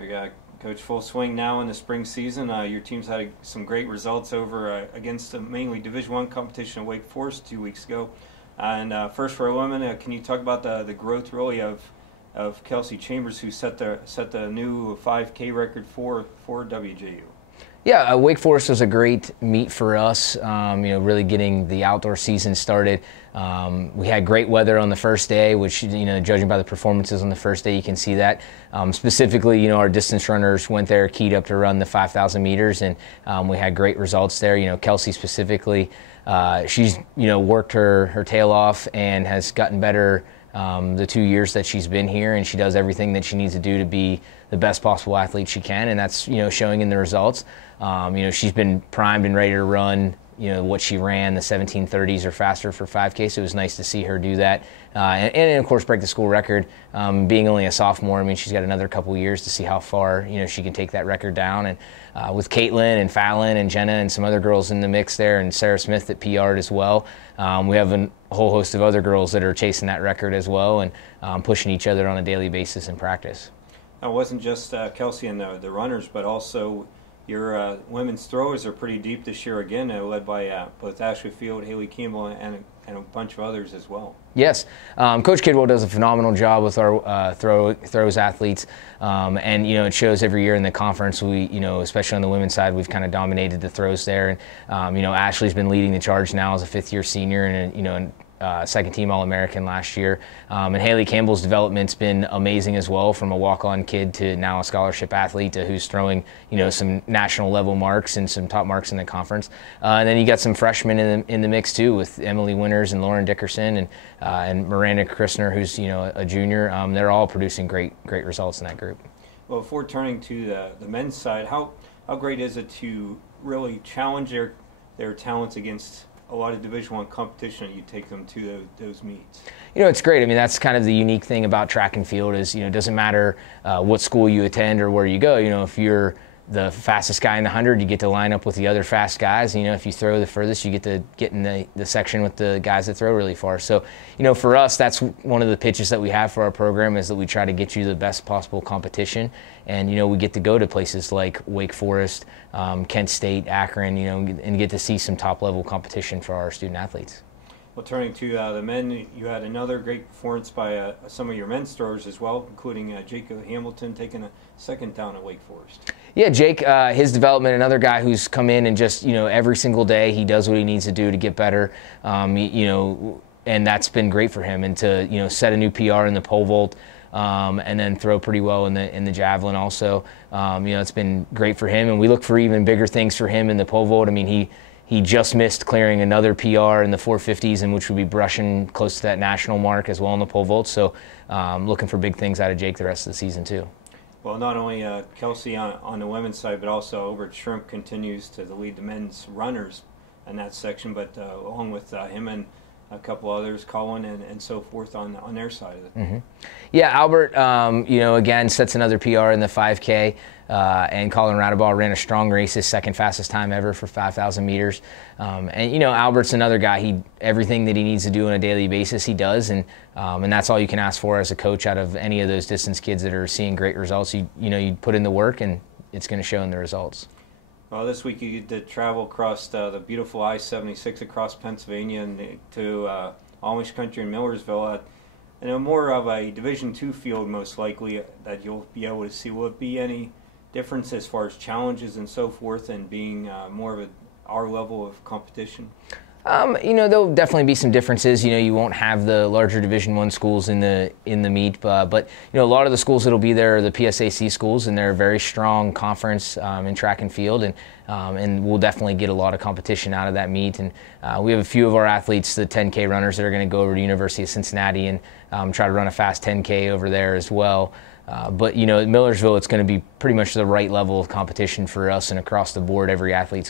You got Coach full swing now in the spring season. Your team's had some great results over against mainly Division I competition at Wake Forest 2 weeks ago. And first for our women, can you talk about the growth really of Kelsey Chambers, who set the new 5K record for WJU? Yeah, Wake Forest was a great meet for us, really getting the outdoor season started. We had great weather on the first day, which, judging by the performances on the first day, you can see that. Specifically, our distance runners went there, keyed up to run the 5,000 meters, and we had great results there. Kelsey specifically, she's, worked her tail off and has gotten better the 2 years that she's been here, and she does everything that she needs to do to be the best possible athlete she can, and that's, showing in the results. She's been primed and ready to run, what she ran, the 17:30s or faster for 5K, so it was nice to see her do that. And of course, break the school record. Being only a sophomore, I mean, she's got another couple years to see how far, she can take that record down. And with Caitlin and Fallon and Jenna and some other girls in the mix there, and Sarah Smith that PR'd as well, we have a whole host of other girls that are chasing that record as well, and pushing each other on a daily basis in practice. It wasn't just Kelsey and the runners, but also your women's throwers are pretty deep this year again, led by both Ashley Field, Haley Campbell, and a bunch of others as well. Yes, Coach Kidwell does a phenomenal job with our throws athletes, and it shows every year in the conference. We, especially on the women's side, we've kind of dominated the throws there, and Ashley's been leading the charge now as a fifth-year senior, and second-team All-American last year. And Haley Campbell's development's been amazing as well, from a walk-on kid to now a scholarship athlete to who's throwing, some national-level marks and some top marks in the conference. And then you got some freshmen in the mix too, with Emily Winters and Lauren Dickerson and Miranda Christner, who's a junior. They're all producing great results in that group. Well, before turning to the men's side, how great is it to really challenge their talents against a lot of Division I competition? You take them to those meets. It's great. I mean, that's kind of the unique thing about track and field is, it doesn't matter what school you attend or where you go. If you're the fastest guy in the 100, you get to line up with the other fast guys. If you throw the furthest, you get to get in the section with the guys that throw really far. So, for us, that's one of the pitches that we have for our program, is that we try to get you the best possible competition. And, we get to go to places like Wake Forest, Kent State, Akron, and get to see some top-level competition for our student athletes. Well, turning to the men, you had another great performance by some of your men's throwers as well, including Jacob Hamilton taking a second down at Wake Forest. Yeah, Jake, his development, another guy who's come in and just, every single day he does what he needs to do to get better, and that's been great for him. And to, set a new PR in the pole vault, and then throw pretty well in the javelin also. It's been great for him, and we look for even bigger things for him in the pole vault. I mean, he just missed clearing another PR in the 450s, in which would be brushing close to that national mark as well in the pole vault. So looking for big things out of Jake the rest of the season too. Well, not only Kelsey on the women's side, but also Obert Shrimp continues to lead the men's runners in that section, but along with him and a couple others, Colin and so forth on their side of it. Mm-hmm. Yeah, Albert, again, sets another PR in the 5K, and Colin Radabaugh ran a strong race, his second fastest time ever for 5,000 meters. And Albert's another guy. Everything that he needs to do on a daily basis, he does, and that's all you can ask for as a coach out of any of those distance kids that are seeing great results. You put in the work, and it's going to show in the results. Well, this week you did travel across the beautiful I-76 across Pennsylvania and to Amish country in Millersville. More of a Division II field, most likely, that you'll be able to see. Will it be any difference as far as challenges and so forth, and being more of our level of competition? There'll definitely be some differences. You won't have the larger Division I schools in the meet, but a lot of the schools that'll be there are the PSAC schools, and they're a very strong conference in track and field, and we'll definitely get a lot of competition out of that meet. And we have a few of our athletes, the 10K runners, that are going to go over to University of Cincinnati and try to run a fast 10K over there as well. But at Millersville, it's going to be pretty much the right level of competition for us, and across the board, every athlete's